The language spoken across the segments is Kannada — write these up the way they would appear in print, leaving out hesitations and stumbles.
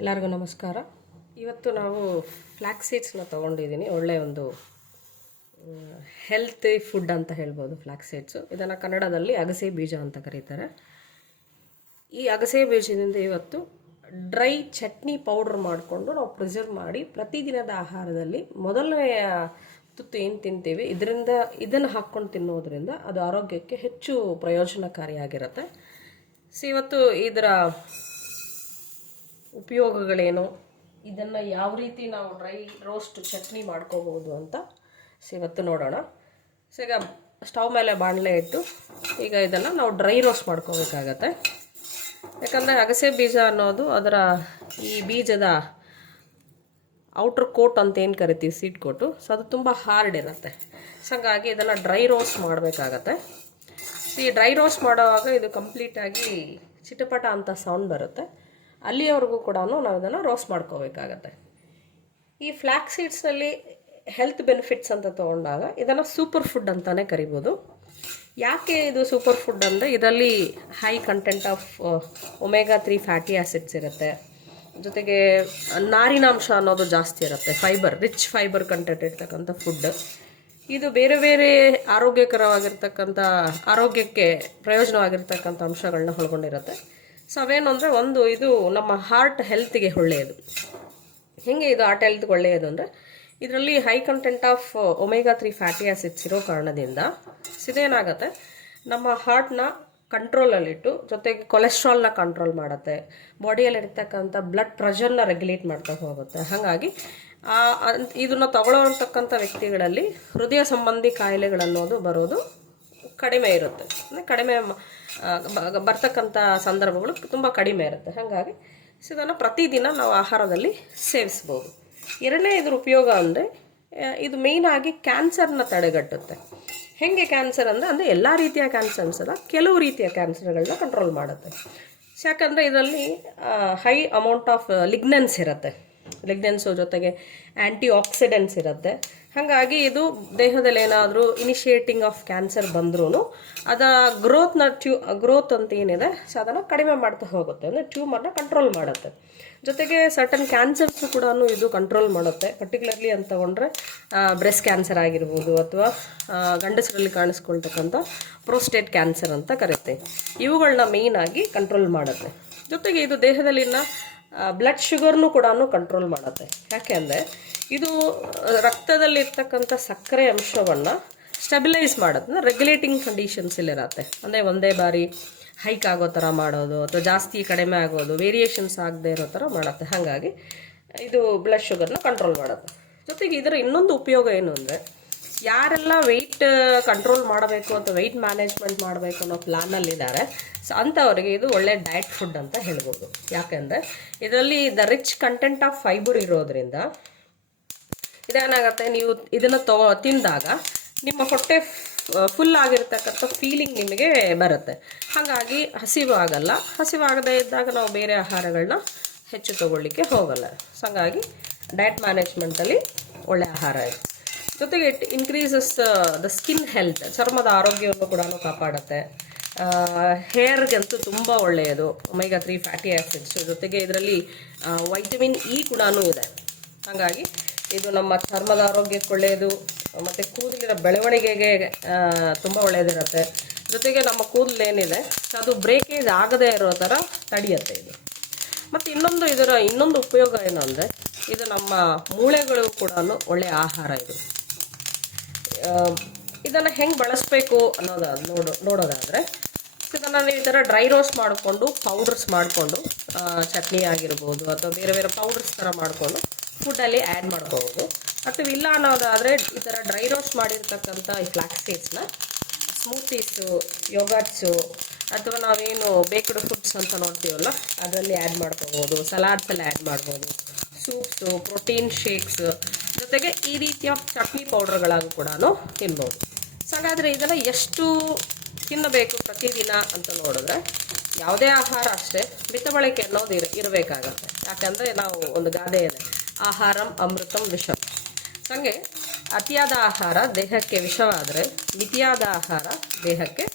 ಎಲ್ಲರಿಗೂ ನಮಸ್ಕಾರ. ಇವತ್ತು ನಾವು ಫ್ಲ್ಯಾಕ್ಸ್ ಸೀಡ್ಸ್ನ ತೊಗೊಂಡಿದ್ದೀನಿ. ಒಳ್ಳೆಯ ಒಂದು ಹೆಲ್ತಿ ಫುಡ್ ಅಂತ ಹೇಳ್ಬೋದು ಫ್ಲ್ಯಾಕ್ಸ್ ಸೀಡ್ಸು. ಇದನ್ನು ಕನ್ನಡದಲ್ಲಿ ಅಗಸೆ ಬೀಜ ಅಂತ ಕರೀತಾರೆ. ಈ ಅಗಸೆ ಬೀಜದಿಂದ ಇವತ್ತು ಡ್ರೈ ಚಟ್ನಿ ಪೌಡ್ರ್ ಮಾಡಿಕೊಂಡು ನಾವು ಪ್ರಿಸರ್ವ್ ಮಾಡಿ ಪ್ರತಿದಿನದ ಆಹಾರದಲ್ಲಿ ಮೊದಲನೆಯ ತುತ್ತು ಏನು ತಿಂತೀವಿ ಇದನ್ನು ಹಾಕ್ಕೊಂಡು ತಿನ್ನೋದ್ರಿಂದ ಅದು ಆರೋಗ್ಯಕ್ಕೆ ಹೆಚ್ಚು ಪ್ರಯೋಜನಕಾರಿಯಾಗಿರುತ್ತೆ. ಸೊ ಇವತ್ತು ಇದರ ಉಪಯೋಗಗಳೇನು, ಇದನ್ನು ಯಾವ ರೀತಿ ನಾವು ಡ್ರೈ ರೋಸ್ಟ್ ಚಟ್ನಿ ಮಾಡ್ಕೋಬೋದು ಅಂತ ಇವತ್ತು ನೋಡೋಣ. ಸೊ ಈಗ ಸ್ಟವ್ ಮೇಲೆ ಬಾಣಲೆ ಇಟ್ಟು ಈಗ ಇದನ್ನು ನಾವು ಡ್ರೈ ರೋಸ್ಟ್ ಮಾಡ್ಕೋಬೇಕಾಗತ್ತೆ. ಯಾಕಂದರೆ ಅಗಸೆ ಬೀಜ ಅನ್ನೋದು ಅದರ ಈ ಬೀಜದ ಔಟ್ರ್ ಕೋಟ್ ಅಂತ ಏನು ಕರಿತೀವಿ, ಸೀಡ್ ಕೋಟು, ಸೊ ಅದು ತುಂಬ ಹಾರ್ಡ್ ಇರುತ್ತೆ. ಸೊ ಹಾಗಾಗಿ ಇದನ್ನು ಡ್ರೈ ರೋಸ್ಟ್ ಮಾಡಬೇಕಾಗತ್ತೆ. ಸೊ ಈ ಡ್ರೈ ರೋಸ್ಟ್ ಮಾಡೋವಾಗ ಇದು ಕಂಪ್ಲೀಟಾಗಿ ಚಿಟಪಟ ಅಂತ ಸೌಂಡ್ ಬರುತ್ತೆ. ಅಲ್ಲಿಯವರೆಗೂ ಕೂಡ ನಾವು ಇದನ್ನು ರೋಸ್ಟ್ ಮಾಡ್ಕೋಬೇಕಾಗತ್ತೆ. ಈ ಫ್ಲ್ಯಾಕ್ಸ್ ಸೀಡ್ಸ್ನಲ್ಲಿ ಹೆಲ್ತ್ ಬೆನಿಫಿಟ್ಸ್ ಅಂತ ತೊಗೊಂಡಾಗ ಇದನ್ನು ಸೂಪರ್ ಫುಡ್ ಅಂತಲೇ ಕರಿಬೋದು. ಯಾಕೆ ಇದು ಸೂಪರ್ ಫುಡ್ ಅಂದರೆ ಇದರಲ್ಲಿ high content of omega 3 fatty acids ಇರುತ್ತೆ. ಜೊತೆಗೆ ನಾರಿನಾಂಶ ಅನ್ನೋದು ಜಾಸ್ತಿ ಇರುತ್ತೆ. ರಿಚ್ ಫೈಬರ್ ಕಂಟೆಂಟ್ ಇರ್ತಕ್ಕಂಥ ಫುಡ್. ಇದು ಬೇರೆ ಬೇರೆ ಆರೋಗ್ಯಕ್ಕೆ ಪ್ರಯೋಜನವಾಗಿರ್ತಕ್ಕಂಥ ಅಂಶಗಳನ್ನ ಒಳಗೊಂಡಿರುತ್ತೆ. ಸೊ ಅವೇನು ಅಂದರೆ ಇದು ನಮ್ಮ ಹಾರ್ಟ್ ಹೆಲ್ತ್ಗೆ ಒಳ್ಳೆಯದು. ಹೇಗೆ ಇದು ಹಾರ್ಟ್ ಹೆಲ್ತ್ಗೆ ಒಳ್ಳೆಯದು ಅಂದರೆ ಇದರಲ್ಲಿ high content of omega 3 fatty acids ಇರೋ ಕಾರಣದಿಂದ ಇದೇನಾಗುತ್ತೆ, ನಮ್ಮ ಹಾರ್ಟ್ನ ಕಂಟ್ರೋಲಲ್ಲಿಟ್ಟು ಜೊತೆಗೆ ಕೊಲೆಸ್ಟ್ರಾಲ್ನ ಕಂಟ್ರೋಲ್ ಮಾಡುತ್ತೆ. ಬಾಡಿಯಲ್ಲಿರ್ತಕ್ಕಂಥ ಬ್ಲಡ್ ಪ್ರೆಷರ್ನ ರೆಗ್ಯುಲೇಟ್ ಮಾಡ್ತಾ ಹೋಗುತ್ತೆ. ಹಾಗಾಗಿ ಇದನ್ನು ತಗೊಳ್ಳೋತಕ್ಕಂಥ ವ್ಯಕ್ತಿಗಳಲ್ಲಿ ಹೃದಯ ಸಂಬಂಧಿ ಕಾಯಿಲೆಗಳನ್ನೋದು ಬರೋದು ಕಡಿಮೆ ಇರುತ್ತೆ. ಅಂದರೆ ಕಡಿಮೆ ಬರ್ತಕ್ಕಂಥ ಸಂದರ್ಭಗಳು ತುಂಬ ಕಡಿಮೆ ಇರುತ್ತೆ. ಹಾಗಾಗಿ ಇದನ್ನು ಪ್ರತಿದಿನ ನಾವು ಆಹಾರದಲ್ಲಿ ಸೇವಿಸ್ಬೋದು. ಎರಡನೇ ಇದ್ರ ಉಪಯೋಗ ಅಂದರೆ ಇದು ಮೇಯ್ನಾಗಿ ಕ್ಯಾನ್ಸರ್ನ ತಡೆಗಟ್ಟುತ್ತೆ. ಹೇಗೆ ಕ್ಯಾನ್ಸರ್ ಅಂದರೆ ಎಲ್ಲ ರೀತಿಯ ಕ್ಯಾನ್ಸರ್ಸ್ ಅಲ್ಲ, ಕೆಲವು ರೀತಿಯ ಕ್ಯಾನ್ಸರ್ಗಳನ್ನ ಕಂಟ್ರೋಲ್ ಮಾಡುತ್ತೆ. ಯಾಕಂದರೆ ಇದರಲ್ಲಿ ಹೈ ಅಮೌಂಟ್ ಆಫ್ ಲಿಗ್ನೆನ್ಸ್ ಇರುತ್ತೆ. ಲಿಗ್ನೆನ್ಸು ಜೊತೆಗೆ ಆ್ಯಂಟಿ ಆಕ್ಸಿಡೆಂಟ್ಸ್ ಇರುತ್ತೆ. ಹಾಗಾಗಿ ಇದು ದೇಹದಲ್ಲಿ ಏನಾದರೂ ಇನಿಷಿಯೇಟಿಂಗ್ ಆಫ್ ಕ್ಯಾನ್ಸರ್ ಬಂದ್ರೂ ಅದರ ಗ್ರೋತ್ ಅಂತ ಏನಿದೆ ಸೊ ಅದನ್ನು ಕಡಿಮೆ ಮಾಡ್ತಾ ಹೋಗುತ್ತೆ. ಅಂದರೆ ಟ್ಯೂಮರ್ನ ಕಂಟ್ರೋಲ್ ಮಾಡುತ್ತೆ. ಜೊತೆಗೆ ಸರ್ಟನ್ ಕ್ಯಾನ್ಸರ್ಸು ಕೂಡ ಇದು ಕಂಟ್ರೋಲ್ ಮಾಡುತ್ತೆ. ಪರ್ಟಿಕ್ಯುಲರ್ಲಿ ಅಂತ ತಗೊಂಡ್ರೆ ಬ್ರೆಸ್ಟ್ ಕ್ಯಾನ್ಸರ್ ಆಗಿರ್ಬೋದು, ಅಥವಾ ಗಂಡಸರಲ್ಲಿ ಕಾಣಿಸ್ಕೊಳ್ತಕ್ಕಂಥ ಪ್ರೋಸ್ಟೇಟ್ ಕ್ಯಾನ್ಸರ್ ಅಂತ ಕರೀತೆ. ಇವುಗಳನ್ನ ಮೇಯ್ನಾಗಿ ಕಂಟ್ರೋಲ್ ಮಾಡುತ್ತೆ. ಜೊತೆಗೆ ಇದು ದೇಹದಲ್ಲಿನ ಬ್ಲಡ್ ಶುಗರ್ನು ಕೂಡ ಕಂಟ್ರೋಲ್ ಮಾಡುತ್ತೆ. ಯಾಕೆ ಅಂದರೆ ಇದು ರಕ್ತದಲ್ಲಿರ್ತಕ್ಕಂಥ ಸಕ್ಕರೆ ಅಂಶವನ್ನು ಸ್ಟೆಬಿಲೈಸ್ ಮಾಡುತ್ತೆ. ಅಂದರೆ ರೆಗ್ಯುಲೇಟಿಂಗ್ ಕಂಡೀಷನ್ಸಲ್ಲಿರುತ್ತೆ. ಅಂದರೆ ಒಂದೇ ಬಾರಿ ಹೈಕ್ ಆಗೋ ಥರ ಮಾಡೋದು ಅಥವಾ ಜಾಸ್ತಿ ಕಡಿಮೆ ಆಗೋದು, ವೇರಿಯೇಷನ್ಸ್ ಆಗದೆ ಇರೋ ಥರ ಮಾಡುತ್ತೆ. ಹಾಗಾಗಿ ಇದು ಬ್ಲಡ್ ಶುಗರ್ನ ಕಂಟ್ರೋಲ್ ಮಾಡುತ್ತೆ. ಜೊತೆಗೆ ಇದರ ಇನ್ನೊಂದು ಉಪಯೋಗ ಏನು ಅಂದರೆ ಯಾರೆಲ್ಲ ವೆಯ್ಟ್ ಕಂಟ್ರೋಲ್ ಮಾಡಬೇಕು ಅಥವಾ ವೆಯ್ಟ್ ಮ್ಯಾನೇಜ್ಮೆಂಟ್ ಮಾಡಬೇಕು ಅನ್ನೋ ಪ್ಲ್ಯಾನಲ್ಲಿದ್ದಾರೆ, ಸೊ ಅಂಥವರಿಗೆ ಇದು ಒಳ್ಳೆ ಡಯಟ್ ಫುಡ್ ಅಂತ ಹೇಳ್ಬೋದು. ಯಾಕೆಂದರೆ ಇದರಲ್ಲಿ ರಿಚ್ ಕಂಟೆಂಟ್ ಆಫ್ ಫೈಬರ್ ಇರೋದ್ರಿಂದ ಇದೇನಾಗುತ್ತೆ, ನೀವು ಇದನ್ನು ತಿಂದಾಗ ನಿಮ್ಮ ಹೊಟ್ಟೆ ಫುಲ್ ಆಗಿರ್ತಕ್ಕಂಥ ಫೀಲಿಂಗ್ ನಿಮಗೆ ಬರುತ್ತೆ. ಹಾಗಾಗಿ ಹಸಿವಾಗದೇ ಇದ್ದಾಗ ನಾವು ಬೇರೆ ಆಹಾರಗಳನ್ನ ಹೆಚ್ಚು ತಗೊಳ್ಳಿಕ್ಕೆ ಹೋಗಲ್ಲ. ಸೊ ಹಾಗಾಗಿ ಡಯಟ್ ಮ್ಯಾನೇಜ್ಮೆಂಟಲ್ಲಿ ಒಳ್ಳೆಯ ಆಹಾರ ಇದೆ. ಜೊತೆಗೆ it increases the skin health, ಚರ್ಮದ ಆರೋಗ್ಯವನ್ನು ಕೂಡ ಕಾಪಾಡುತ್ತೆ. ಹೇರ್ಗಂತೂ ತುಂಬ ಒಳ್ಳೆಯದು. ಒಮೆಗಾ 3 ಫ್ಯಾಟಿ ಆ್ಯಸಿಡ್ಸ್ ಜೊತೆಗೆ ಇದರಲ್ಲಿ ವೈಟಮಿನ್ ಇ ಕೂಡ ಇದೆ. ಹಾಗಾಗಿ ಇದು ನಮ್ಮ ಚರ್ಮದ ಆರೋಗ್ಯಕ್ಕೆ ಒಳ್ಳೆಯದು. ಮತ್ತು ಕೂದಲಿನ ಬೆಳವಣಿಗೆಗೆ ತುಂಬ ಒಳ್ಳೆಯದಿರುತ್ತೆ. ಜೊತೆಗೆ ನಮ್ಮ ಕೂದಲು ಏನಿದೆ ಅದು ಬ್ರೇಕೇಜ್ ಆಗದೇ ಇರೋ ಥರ ತಡೆಯುತ್ತೆ ಇದು. ಮತ್ತು ಇದರ ಇನ್ನೊಂದು ಉಪಯೋಗ ಏನು ಅಂದರೆ ಇದು ನಮ್ಮ ಮೂಳೆಗಳು ಕೂಡ ಒಳ್ಳೆಯ ಆಹಾರ. ಇದನ್ನು ಹೆಂಗೆ ಬಳಸಬೇಕು ನೋಡೋದಾದರೆ ಇದನ್ನು ನೀವು ಈ ಥರ ಡ್ರೈ ರೋಸ್ಟ್ ಮಾಡಿಕೊಂಡು ಪೌಡರ್ಸ್ ಮಾಡಿಕೊಂಡು ಚಟ್ನಿ ಆಗಿರ್ಬೋದು ಅಥವಾ ಬೇರೆ ಬೇರೆ ಪೌಡರ್ಸ್ ಥರ ಮಾಡಿಕೊಂಡು ಫುಡ್ಡಲ್ಲಿ ಆ್ಯಡ್ ಮಾಡ್ಕೋಬೋದು. ಅಥವಾ ಇಲ್ಲ ಅನ್ನೋದಾದರೆ ಈ ಥರ ಡ್ರೈ ರೋಸ್ಟ್ ಮಾಡಿರ್ತಕ್ಕಂಥ ಈ ಫ್ಲ್ಯಾಕ್ಸ್ ಸೀಡ್ಸ್ನ ಸ್ಮೂತೀಸು, ಯೋಗಟ್ಸು ಅಥವಾ ನಾವೇನು ಬೇಕ್ಡ್ ಫುಡ್ಸ್ ಅಂತ ನೋಡ್ತೀವಲ್ಲ ಅದರಲ್ಲಿ ಆ್ಯಡ್ ಮಾಡ್ಕೋಬೋದು. ಸಲಾಡ್ಸಲ್ಲಿ ಆ್ಯಡ್ ಮಾಡ್ಬೋದು. ಸೂಪ್ಸು, ಪ್ರೋಟೀನ್ ಶೇಕ್ಸ್ ಜೊತೆಗೆ ಈ ರೀತಿಯ ಚಟ್ನಿ ಪೌಡರ್ಗಳಾಗೂ ಕೂಡ ತಿನ್ಬೋದು. ಸೊ ಹಾಗಾದರೆ ಇದನ್ನು ಎಷ್ಟು ತಿನ್ನಬೇಕು ಪ್ರತಿದಿನ ಅಂತ ನೋಡಿದ್ರೆ ಯಾವುದೇ ಆಹಾರ ಅಷ್ಟೇ ಮಿತಬಳಕೆ ಅನ್ನೋದು ಇರಬೇಕಾಗತ್ತೆ. ಯಾಕಂದರೆ ನಾವು ಒಂದು ಗಾದೆ ಇದೆ, ಆಹಾರಂ ಅಮೃತಂ ವಿಷಂ. ಹಾಗೆ ಅತಿಯಾದ ಆಹಾರ ದೇಹಕ್ಕೆ ವಿಷವಾದರೆ ಮಿತಿಯಾದ ಆಹಾರ ದೇಹಕ್ಕೆ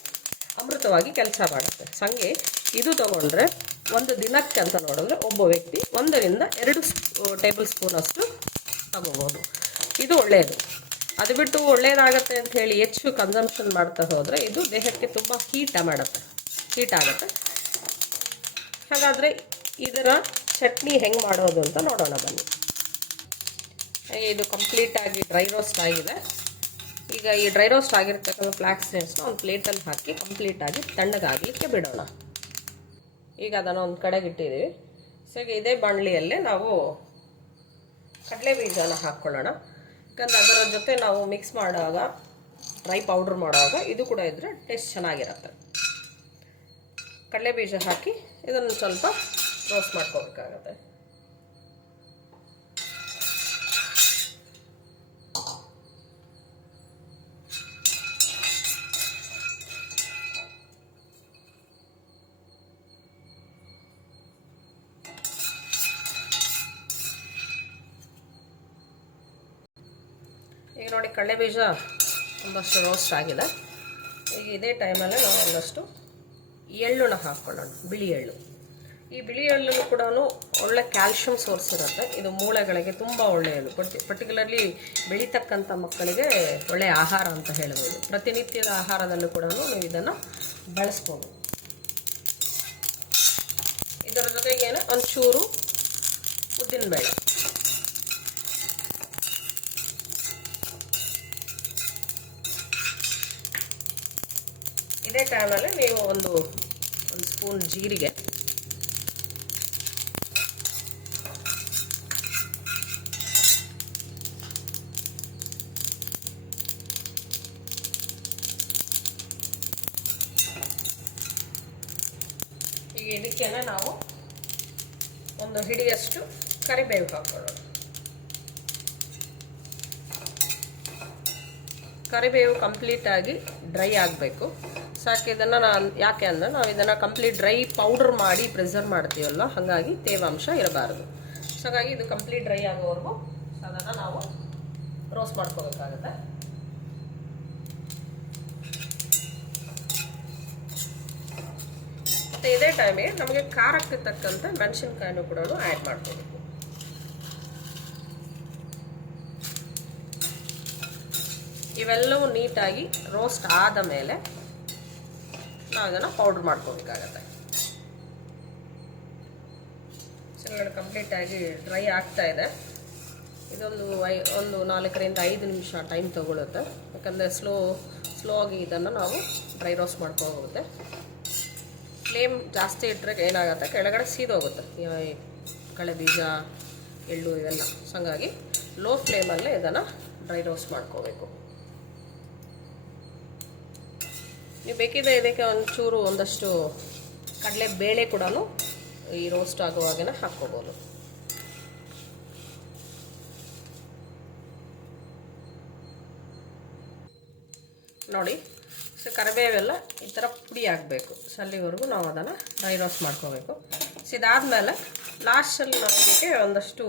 ಅಮೃತವಾಗಿ ಕೆಲಸ ಮಾಡುತ್ತೆ. ಹಾಗೆ ಇದು ತಗೊಂಡ್ರೆ ಒಂದು ದಿನಕ್ಕೆ ಅಂತ ನೋಡಿದ್ರೆ ಒಬ್ಬ ವ್ಯಕ್ತಿ 1-2 ಟೇಬಲ್ ಸ್ಪೂನ್ ಅಷ್ಟು ತಗೋಬೋದು. ಇದು ಒಳ್ಳೆಯದು. ಅದು ಬಿಟ್ಟು ಒಳ್ಳೆಯದಾಗತ್ತೆ ಅಂತ ಹೇಳಿ ಹೆಚ್ಚು ಕನ್ಸಂಪ್ಷನ್ ಮಾಡ್ತಾ ಹೋದರೆ ಇದು ದೇಹಕ್ಕೆ ತುಂಬ ಹೀಟ್ ಆಗುತ್ತೆ. ಹಾಗಾದರೆ ಇದರ ಚಟ್ನಿ ಹೆಂಗೆ ಮಾಡೋದು ಅಂತ ನೋಡೋಣ ಬನ್ನಿ. ಹಾಗೆ ಇದು ಕಂಪ್ಲೀಟಾಗಿ ಡ್ರೈ ರೋಸ್ಟ್ ಆಗಿದೆ. ಈಗ ಈ ಡ್ರೈ ರೋಸ್ಟ್ ಆಗಿರ್ತಕ್ಕಂಥ ಫ್ಲಾಕ್ಸ್ ಸೀಡ್ಸ್ನ ಒಂದು ಪ್ಲೇಟಲ್ಲಿ ಹಾಕಿ ಕಂಪ್ಲೀಟಾಗಿ ತಣ್ಣಗಾಗಲಿಕ್ಕೆ ಬಿಡೋಣ. ಈಗ ಅದನ್ನು ಒಂದು ಕಡೆಗೆ ಇಟ್ಟಿದ್ದೀವಿ. ಸೊ ಈಗ ಇದೇ ಬಾಣಲಿಯಲ್ಲೇ ನಾವು ಕಡಲೆ ಬೀಜನ ಹಾಕ್ಕೊಳ್ಳೋಣ. ಯಾಕಂದರೆ ಅದರ ಜೊತೆ ನಾವು ಮಿಕ್ಸ್ ಮಾಡುವಾಗ ಡ್ರೈ ಪೌಡ್ರ್ ಮಾಡುವಾಗ ಇದು ಕೂಡ ಇದ್ದರೆ ಟೇಸ್ಟ್ ಚೆನ್ನಾಗಿರುತ್ತೆ. ಕಡಲೆ ಬೀಜ ಹಾಕಿ ಇದನ್ನು ಸ್ವಲ್ಪ ರೋಸ್ಟ್ ಮಾಡ್ಕೋಬೇಕಾಗತ್ತೆ. ಈಗ ನೋಡಿ ಕಡಲೆ ಬೀಜ ಒಂದಷ್ಟು ರೋಸ್ಟ್ ಆಗಿದೆ. ಈಗ ಇದೇ ಟೈಮಲ್ಲೇ ನಾವು ಒಂದಷ್ಟು ಎಳ್ಳನ್ನು ಹಾಕ್ಕೊಳ್ಳೋಣ, ಬಿಳಿ ಎಳ್ಳು. ಈ ಬಿಳಿ ಎಳ್ಳನ್ನು ಕೂಡ ಒಳ್ಳೆ ಕ್ಯಾಲ್ಶಿಯಂ ಸೋರ್ಸ್ ಇರುತ್ತೆ. ಇದು ಮೂಳೆಗಳಿಗೆ ತುಂಬ ಒಳ್ಳೆಯದು. ಪರ್ಟಿಕ್ಯುಲರ್ಲಿ ಬೆಳೀತಕ್ಕಂಥ ಮಕ್ಕಳಿಗೆ ಒಳ್ಳೆಯ ಆಹಾರ ಅಂತ ಹೇಳ್ಬೋದು. ಪ್ರತಿನಿತ್ಯದ ಆಹಾರದಲ್ಲೂ ಕೂಡ ನೀವು ಇದನ್ನು ಬಳಸ್ಬೋದು. ಇದರ ಜೊತೆಗೇನೆ ಒಂಚೂರು ಉದ್ದಿನಬೇಳೆ, ಇದೇ ಟೈಮಲ್ಲಿ ನೀವು ಒಂದು ಸ್ಪೂನ್ ಜೀರಿಗೆ, ಈಗ ಇದಕ್ಕೇನೆ ನಾವು ಒಂದು ಹಿಡಿಯಷ್ಟು ಕರಿಬೇವು ಹಾಕೊಳ್ಳೋಣ. ಕರಿಬೇವು ಕಂಪ್ಲೀಟಾಗಿ ಡ್ರೈ ಆಗಬೇಕು. ಸಾಕು. ಇದನ್ನು ಯಾಕೆ ಅಂದರೆ ನಾವು ಇದನ್ನು ಕಂಪ್ಲೀಟ್ ಡ್ರೈ ಪೌಡರ್ ಮಾಡಿ ಪ್ರಿಸರ್ವ್ ಮಾಡ್ತೀವಲ್ಲ, ಹಾಗಾಗಿ ತೇವಾಂಶ ಇರಬಾರ್ದು. ಸೊ ಹಾಗಾಗಿ ಇದು ಕಂಪ್ಲೀಟ್ ಡ್ರೈ ಆಗೋವರೆಗೂ ಅದನ್ನು ನಾವು ರೋಸ್ಟ್ ಮಾಡ್ಕೋಬೇಕಾಗುತ್ತೆ. ಮತ್ತು ಇದೇ ಟೈಮಿಗೆ ನಮಗೆ ಖಾರಕ್ಕೆ ತಕ್ಕಂತೆ ಮೆಣಸಿನ್ಕಾಯಿನೂ ಕೂಡ ಆ್ಯಡ್ ಮಾಡ್ಕೋಬೇಕು. ಇವೆಲ್ಲವೂ ನೀಟಾಗಿ ರೋಸ್ಟ್ ಆದ ಮೇಲೆ ನಾವು ಇದನ್ನು ಪೌಡ್ರ್ ಮಾಡ್ಕೋಬೇಕಾಗತ್ತೆ. ಚೆನ್ನಾಗಿ ಕಂಪ್ಲೀಟಾಗಿ ಡ್ರೈ ಆಗ್ತಾ ಇದೆ. ಇದೊಂದು 4-5 ನಿಮಿಷ ಟೈಮ್ ತೊಗೊಳುತ್ತೆ. ಯಾಕಂದರೆ ಸ್ಲೋ ಆಗಿ ಇದನ್ನು ನಾವು ಡ್ರೈ ರೋಸ್ಟ್ ಮಾಡ್ಕೋಬಹುದು. ಫ್ಲೇಮ್ ಜಾಸ್ತಿ ಇಟ್ಟರೆ ಏನಾಗುತ್ತೆ, ಕೆಳಗಡೆ ಸೀದೋಗುತ್ತೆ ಕಡಲೆ ಬೀಜ, ಎಳ್ಳು ಇವೆಲ್ಲ. ಸೊ ಹಾಗಾಗಿ ಲೋ ಫ್ಲೇಮಲ್ಲೇ ಇದನ್ನು ಡ್ರೈ ರೋಸ್ಟ್ ಮಾಡ್ಕೋಬೇಕು. ನೀವು ಬೇಕಿದ್ರೆ ಇದಕ್ಕೆ ಒಂದಷ್ಟು ಕಡಲೆ ಬೇಳೆ ಕೂಡ ಈ ರೋಸ್ಟ್ ಆಗುವಾಗನೇ ಹಾಕ್ಕೋಬೋದು. ನೋಡಿ, ಸೊ ಕರಿಬೇವೆಲ್ಲ ಈ ಥರ ಪುಡಿ ಆಗಬೇಕು. ಸೊ ಅಲ್ಲಿವರೆಗೂ ನಾವು ಅದನ್ನು ಡ್ರೈ ರೋಸ್ಟ್ ಮಾಡ್ಕೋಬೇಕು. ಸೊ ಇದಾದಮೇಲೆ ಲಾಸ್ಟಲ್ಲಿ ನಾವು ಇದಕ್ಕೆ ಒಂದಷ್ಟು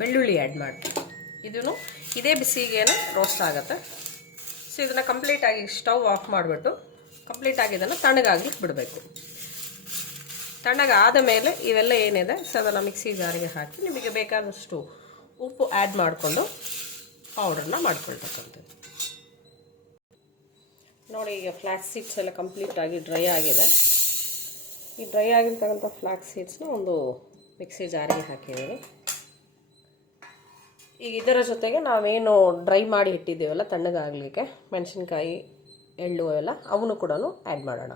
ಬೆಳ್ಳುಳ್ಳಿ ಆ್ಯಡ್ ಮಾಡ್ತೀವಿ. ಇದನ್ನು ಇದೇ ಬಿಸಿಗೇನೆ ರೋಸ್ಟ್ ಆಗುತ್ತೆ. ಸೊ ಇದನ್ನು ಕಂಪ್ಲೀಟಾಗಿ ಸ್ಟವ್ ಆಫ್ ಮಾಡಿಬಿಟ್ಟು ಕಂಪ್ಲೀಟಾಗಿ ಇದನ್ನು ತಣ್ಣಗಾಗ್ಲಿಕ್ಕೆ ಬಿಡಬೇಕು. ತಣ್ಣಗಾದ ಮೇಲೆ ಇವೆಲ್ಲ ಏನಿದೆ ಸೊ ಅದನ್ನು ಮಿಕ್ಸಿ ಜಾರಿಗೆ ಹಾಕಿ ನಿಮಗೆ ಬೇಕಾದಷ್ಟು ಉಪ್ಪು ಆ್ಯಡ್ ಮಾಡಿಕೊಂಡು ಪೌಡ್ರನ್ನ ಮಾಡ್ಕೊಳ್ತಕ್ಕಂಥದ್ದು. ನೋಡಿ, ಈಗ ಫ್ಲ್ಯಾಕ್ಸ್ ಸೀಡ್ಸ್ ಎಲ್ಲ ಕಂಪ್ಲೀಟಾಗಿ ಡ್ರೈ ಆಗಿದೆ. ಈ ಡ್ರೈ ಆಗಿರ್ತಕ್ಕಂಥ ಫ್ಲ್ಯಾಕ್ಸ್ ಸೀಡ್ಸ್ನ ಒಂದು ಮಿಕ್ಸಿ ಜಾರಿಗೆ ಹಾಕಿದ್ದೀವಿ. ಈಗ ಇದರ ಜೊತೆಗೆ ನಾವೇನು ಡ್ರೈ ಮಾಡಿ ಇಟ್ಟಿದ್ದೀವಲ್ಲ ತಣ್ಣಗಾಗಲಿಕ್ಕೆ, ಮೆಣಸಿನ್ಕಾಯಿ, ಎಳ್ಳು ಎಲ್ಲ ಅವನು ಕೂಡ ಆ್ಯಡ್ ಮಾಡೋಣ.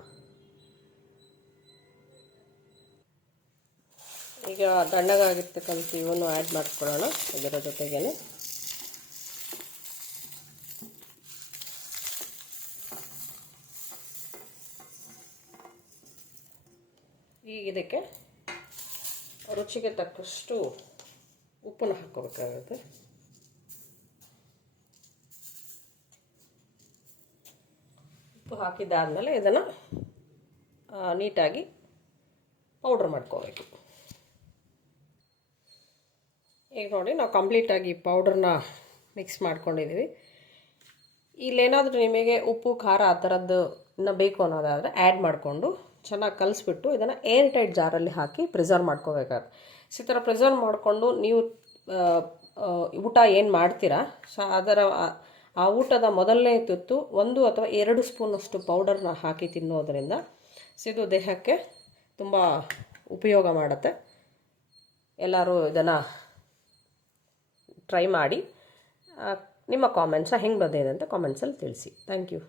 ಈಗ ತಣ್ಣಗಾಗಿರ್ತಕ್ಕಂಥ ಇವನು ಆ್ಯಡ್ ಮಾಡ್ಕೊಳ್ಳೋಣ ಇದರ ಜೊತೆಗೇ. ಈಗ ಇದಕ್ಕೆ ರುಚಿಗೆ ತಕ್ಕಷ್ಟು ಉಪ್ಪನ್ನು ಹಾಕ್ಕೋಬೇಕಾಗುತ್ತೆ. ಉಪ್ಪು ಹಾಕಿದ್ದಾದಮೇಲೆ ಇದನ್ನು ನೀಟಾಗಿ ಪೌಡ್ರ್ ಮಾಡ್ಕೋಬೇಕು. ಈಗ ನೋಡಿ, ನಾವು ಕಂಪ್ಲೀಟಾಗಿ ಪೌಡ್ರನ್ನ ಮಿಕ್ಸ್ ಮಾಡ್ಕೊಂಡಿದ್ದೀವಿ. ಇಲ್ಲೇನಾದರೂ ನಿಮಗೆ ಉಪ್ಪು ಖಾರ ಆ ಥರದ್ದು ಇನ್ನೂ ಬೇಕು ಅನ್ನೋದಾದರೆ ಆ್ಯಡ್ ಮಾಡಿಕೊಂಡು ಚೆನ್ನಾಗಿ ಕಲಿಸ್ಬಿಟ್ಟು ಇದನ್ನು ಏರ್ ಟೈಟ್ ಜಾರಲ್ಲಿ ಹಾಕಿ ಪ್ರಿಸರ್ವ್ ಮಾಡ್ಕೋಬೇಕಾಗುತ್ತೆ. ಈ ಥರ ಪ್ರಿಸರ್ವ್ ಮಾಡಿಕೊಂಡು ನೀವು ಊಟ ಏನು ಮಾಡ್ತೀರಾ ಅದರ ಆ ಊಟದ ಮೊದಲನೇ ತುತ್ತು 1 ಅಥವಾ 2 ಸ್ಪೂನಷ್ಟು ಪೌಡರ್ನ ಹಾಕಿ ತಿನ್ನೋದರಿಂದ ಇದು ದೇಹಕ್ಕೆ ತುಂಬ ಉಪಯೋಗ ಮಾಡುತ್ತೆ. ಎಲ್ಲರೂ ಇದನ್ನು ಟ್ರೈ ಮಾಡಿ. ನಿಮ್ಮ ಕಾಮೆಂಟ್ಸ ಹೆಂಗೆ ಬಂದಿದೆ ಅಂತ ಕಾಮೆಂಟ್ಸಲ್ಲಿ ತಿಳಿಸಿ. Thank you.